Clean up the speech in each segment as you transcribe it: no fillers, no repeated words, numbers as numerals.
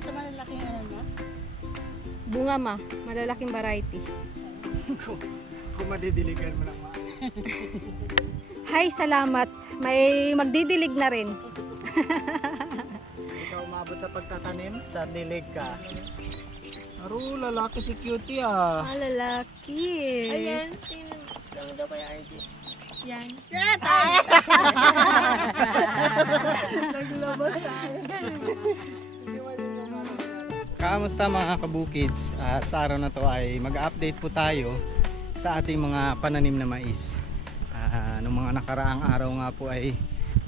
Ito malalaking ano niya? Bunga ma, malalaking variety. Kung madidiligan mo lang maaari. Hay, salamat. May magdidilig na rin. Ikaw umabot sa pagtatanim, sa dilig ka. Aro, lalaki si Cutie ah. Ah, lalaki. Ayan, tingnan lang daw kay RJ. Yan. Naglabas tayo. Kamusta mga kabukids? At sa araw na to ay mag-update po tayo sa ating mga pananim na mais. Noong mga nakaraang araw nga po ay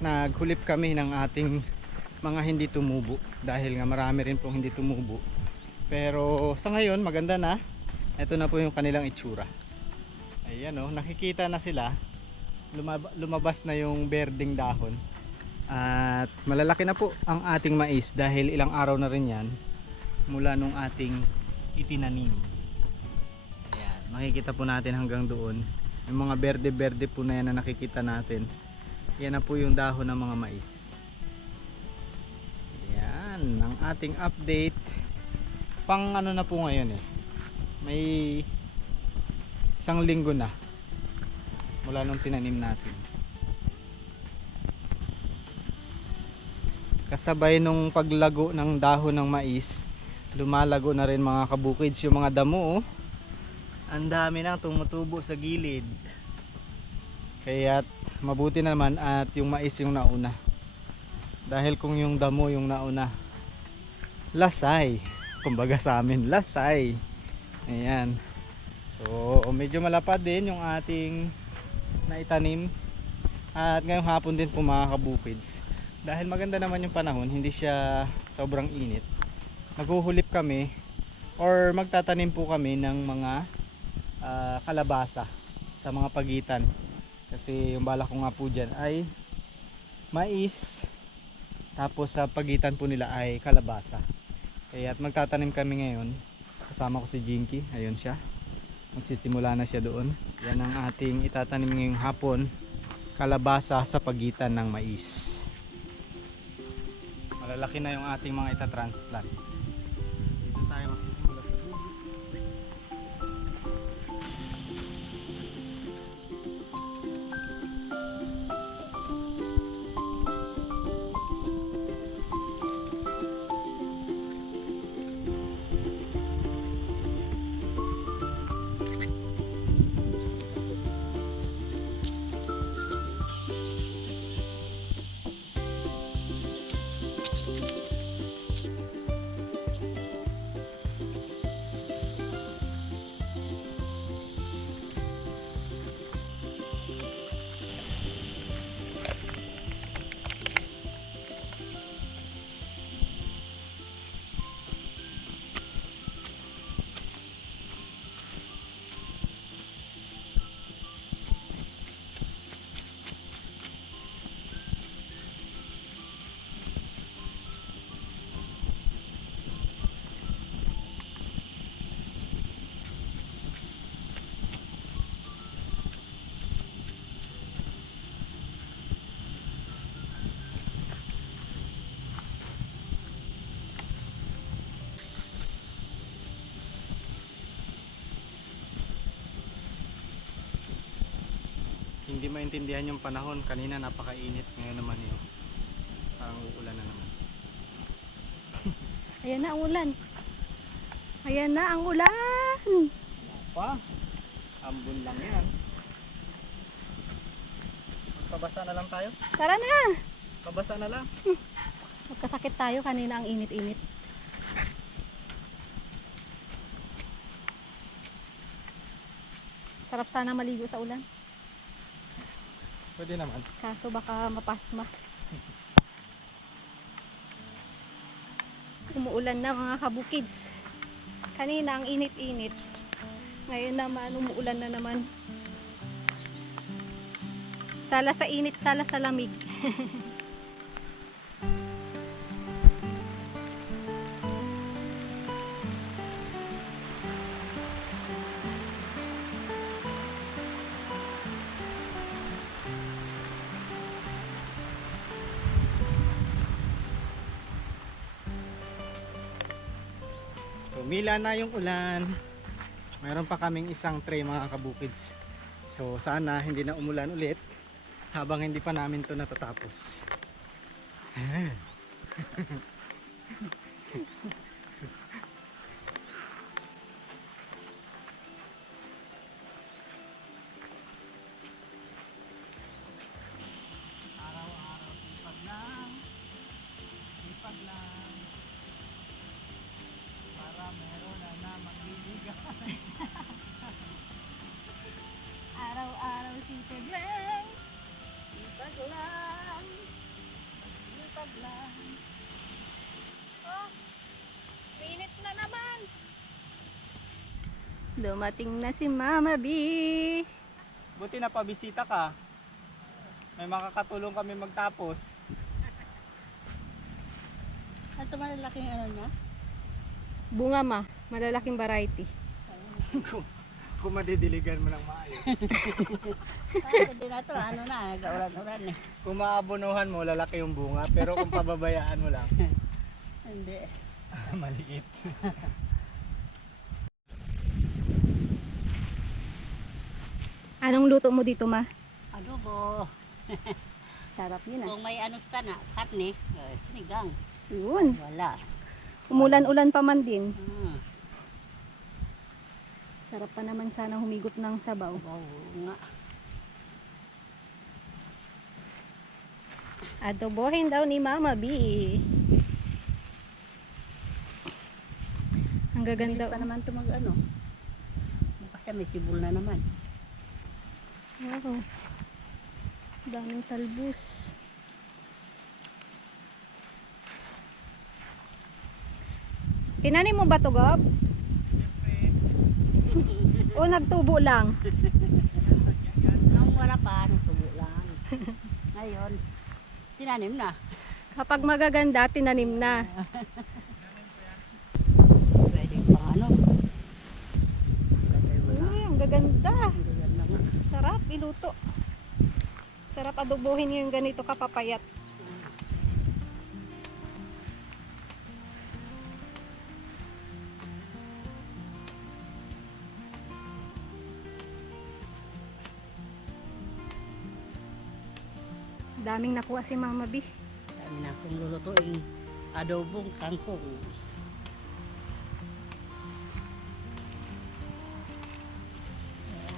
naghulip kami ng ating mga hindi tumubo dahil nga marami rin pong hindi tumubo. Pero sa ngayon maganda na. Ito na po yung kanilang itsura. Ayan o, nakikita na sila. Lumabas na yung berdeng dahon. At malalaki na po ang ating mais dahil ilang araw na rin yan mula nung ating itinanim. Ayan, makikita po natin hanggang doon. Yung mga berde-berde po na yan na nakikita natin. Yan na po yung dahon ng mga mais. Yan, ang ating update. Pang ano na po ngayon eh. May isang linggo na mula nung tinanim natin. Kasabay nung paglago ng dahon ng mais, lumalago na rin mga kabukids yung mga damo. Ang dami nang tumutubo sa gilid. Kaya't mabuti naman at yung mais yung nauna. Dahil kung yung damo yung nauna, lasay. Kumbaga sa amin, lasay. Ayan. So medyo malapad din yung ating naitanim. At ngayong hapon din po mga kabukids, dahil maganda naman yung panahon, hindi siya sobrang init, naghuhulip kami or magtatanim po kami ng mga kalabasa sa mga pagitan. Kasi yung bala ko nga po dyan ay mais, tapos sa pagitan po nila ay kalabasa. Kaya at magtatanim kami ngayon. Kasama ko si Jinky, ayun siya. Magsisimula na siya doon. Yan ang ating itatanim ngayong hapon, kalabasa sa pagitan ng mais. Malalaki na yung ating mga itatransplant. Dito tayo magsisimula sa bubuk. Hindi maintindihan yung panahon. Kanina napakainit, ngayon naman yun parang uulan na naman. Ayan na ang ulan. Ayan na ang ulan. Wala pa, ambon lang yan. Pabasa na lang tayo. Tara na. Pabasa na lang. Magkasakit tayo kanina ang init-init. Sarap sana maligo sa ulan. Pwede naman. Kaso baka mapasma. Umuulan na mga kabukids. Kanina ang init-init. Ngayon naman umuulan na naman. Sala sa init, sala sa lamig. Tumila na yung ulan. Mayroon pa kaming isang tray mga kabukids. So sana hindi na umulan ulit habang hindi pa namin to natatapos. Araw-araw sipag lang. Sipag lang. Para meron na namang bibigay. Araw-araw sipag lang. Sipag lang. Sipag lang. Oh, minit na naman. Dumating na si Mama B. Buti na pabisita ka. May makakatulong kami magtapos. Ito malalaking ano niya? Bunga ma, malalaking variety. Kung madidiligan mo ng maayos. Hindi na ito, ano na, gauran-uran eh. Kung maabunuhan mo, lalaki yung bunga. Pero kung pababayaan mo lang, Hindi. maliit. Anong luto mo dito ma? Adobo. Sarap yun ah. Kung may ano ka na, karne, sinigang. Yun. Wala. Umulan-ulan pa man din. Hmm. Sarap pa naman sana humigot ng sabaw. Oo nga. Adobohin daw ni Mama B. Ang gaganda. Hindi pa naman ito mag-ano. Bukas may sibol na naman. Wow. Daming talbos. Tinanim mo ba ito, Gob? O nagtubo lang? Nung wala pa, nagtubo lang. Ngayon, tinanim na. Kapag magaganda, tinanim na. Pwede pang ano. Uy, ang gaganda. Ang ganda nga. Sarap iluto. Sarap adobohin yung ganito kapapayat. Daming nakuha si Mama B. Dami na akong lulutuin. Adobong kangkong.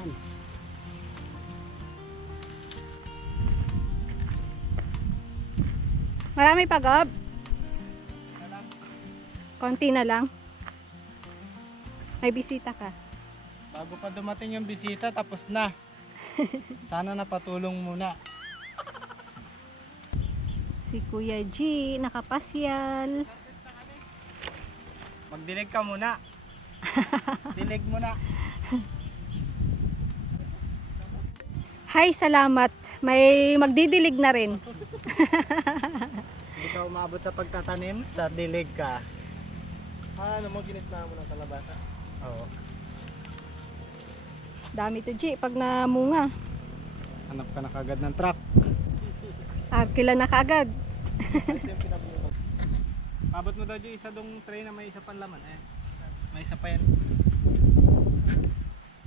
Ayan. Marami pa, Gob? Konti na lang. May bisita ka. Bago pa dumating yung bisita, tapos na. Sana napatulong muna. Si Kuya G, nakapasyal. Magdilig ka muna. Dilig muna. Hi, salamat. May magdidilig na rin. Hindi ka umabot sa pagtatanim, sa dilig ka. Ano mo, ginitna mo ng kalabasa? Oo. Dami to G, pag namunga. Hanap ka na kagad ng truck. Arkila na kaagad. Abot mo daw dyan isa dong tray na may isa pang laman eh. May isa pa yan.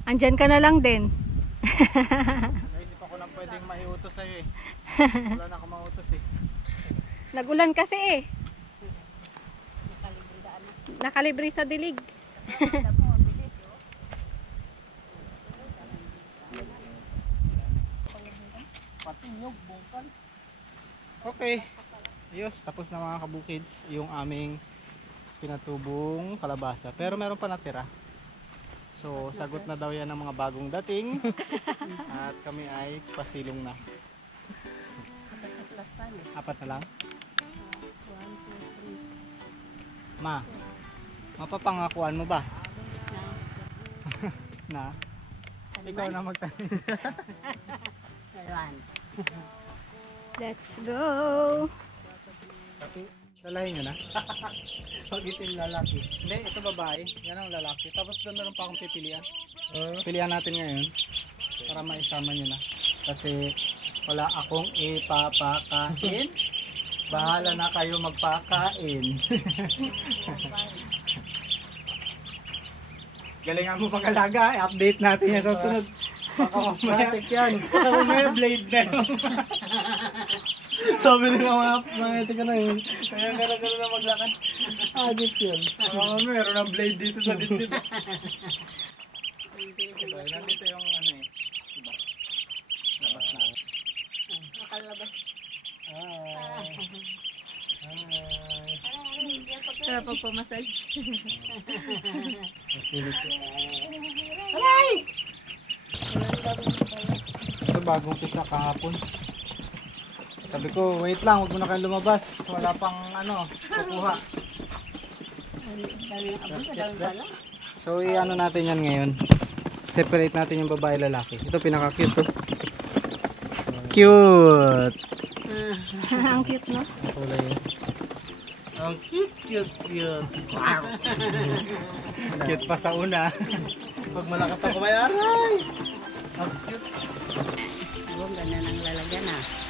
Andyan ka na lang din. Naisip ako lang pwedeng maiutos sa'yo eh. Wala na ako mautos eh. Nagulan kasi eh. Nakalibre sa dilig. Patinyog, bungkal. Okay. Ayos, tapos na mga kabukids yung aming pinatubong kalabasa. Pero meron pa natira. So, sagot na daw yan ng mga bagong dating. At kami ay pasilong na. Apat na lang. 1, 2, 3. Ma, mapapangakuan mo ba? Na? Ikaw na magtanim. Ayan. Let's go. Lalahin nyo na. Pag itim lalaki. Hindi, ito babae. Yan ang lalaki. Tapos doon meron pa akong pipilian. Pilihan natin ngayon. Para maisama nyo na. Kasi wala akong ipapakain. Bahala na kayo magpakain. Galingan mo pang-alaga, update natin yan sa sunod. Baka mamaya, baka mamaya blade na yun. Sabi nila mga etika na yun. Kaya gano'n na maglakad. Agit yun. Baka mamaya, meron ng blade dito sa dibdib. Ito, nandito yung ano eh. Diba? Labas na. Nakalabas. Sarap pagpamassage. Ito bagong pisa kahapon. Sabi ko, wait lang, huwag mo na kayo lumabas. Wala pang ano, kukuha. So, i-ano natin yan ngayon. Separate natin yung babae lalaki. Ito pinaka-cute to. Cute! Ang cute, no? Ang kulay yun. Ang cute. Cute pa sa una. Pag malakas ako may aray.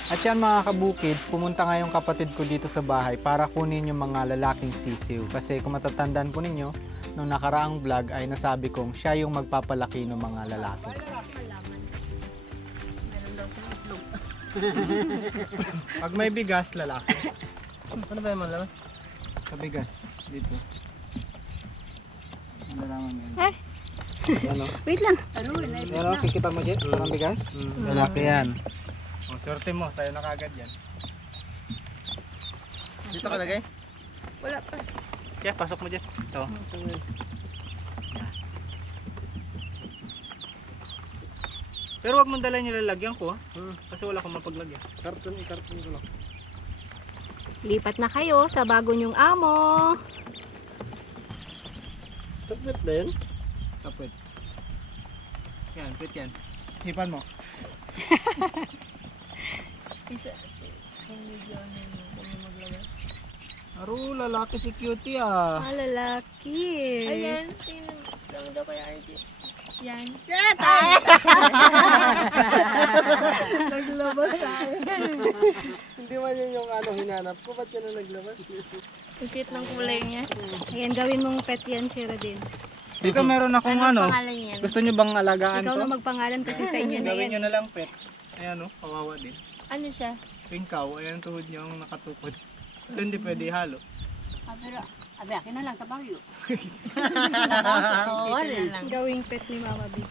At yan mga kabukids, pumunta nga yung kapatid ko dito sa bahay para kunin yung mga lalaking sisiw. Kasi kung matatandaan po ninyo, nung nakaraang vlog ay nasabi kong siya yung magpapalaki ng mga lalaki. Pag may bigas, lalaki. Ano ba yung malaman? Sa bigas, dito. Ano naman yun? Ay. Ano? Wait lang. Ano, kikita mo dyan? Parang bigas? Lalaki yan. O, swerte mo, sa'yo na kagad yan. Dito ka lagay? Wala pa. Siya, pasok mo dyan. Ito. Pero wag mong dala yung lalagyan ko, ha? Kasi wala akong mapaglagyan. Ikarton ko lang. Lipat na kayo sa bago nyong amo. Tapit na yun? Sapit. Yan, pit yan. Hipan mo. Isa. Yung video na yun. Kung maglabas. Aro, lalaki si Cutie ah. Ah, lalaki. Ayan. Tingnan lang daw kay RJ. Yan. Naglabas tayo. Hindi man yun yung ano hinanap ko. Ba't ka na naglabas? Ang cute ng kulay niya. Ayan, gawin mong pet yan, Sheradin. Dito meron akong ano. Pangalan niyan. Gusto nyo bang alagaan Ikaw to? na magpangalan kasi sa inyo na Gawin yan. nyo na lang pet. Ayan o, kawawa din. Ano siya? Pingkaw, ayan ang tuhod niya ang nakatukod. Ito hindi pwede halo. Pero, abi, akin na lang kabayo. Gawing pet ni Mama B.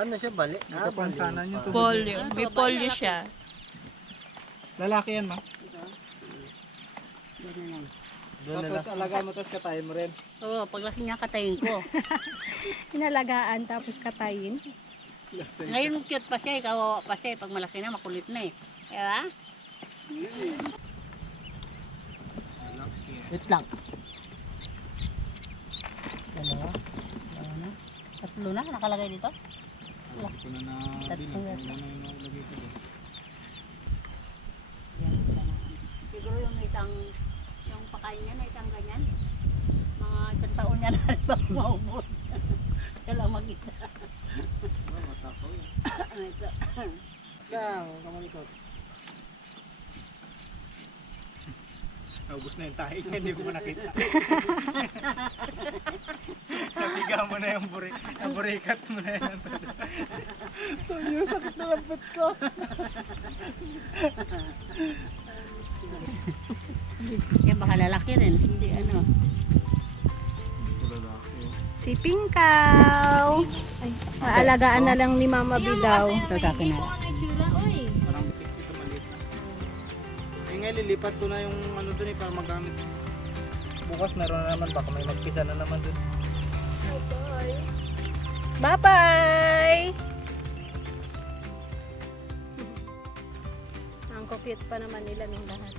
Ano siya bali? Ito pansanan nyo tuhod. Polio. May polio siya. Lalaki yan ma. Doon na lang. Tapos alaga mo, tapos katayin mo rin. Oo, paglaki niya katayin ko. Inalagaan tapos katayin. Ngayon cute pa siya, kawawa pa siya. Pag malaki na, makulit na eh. Kaya? Wait lang. Dalawa. Tatlo na, nakalagay dito. Wala ko na Tatlo. wala na yung nalagay ko doon. Siguro yung isang, yung pakain niya na isang ganyan. Mga isang taon niya na bak maubos. Kaya lang magkita. Matakaw yan. Ano ito? Lang, kamalikot. Naubos na yung tahi niya, hindi ko pa nakita. Nabiga mo na yung burikat mo na yan. Sabi yung sakit na lampit ko. Yan baka lalaki rin. Hindi ano. Si Pingkaw. Aalagaan na lang ni Mama B daw. Lalaki na. Ano yung tsura? Oy. Parang bitik dito maliit na. Eh nga, lilipat ko na yung ano dun eh, para magamit. Bukas meron na naman, baka may magpisa na naman dun. Bye-bye! Ang cute pa naman nila ng lahat.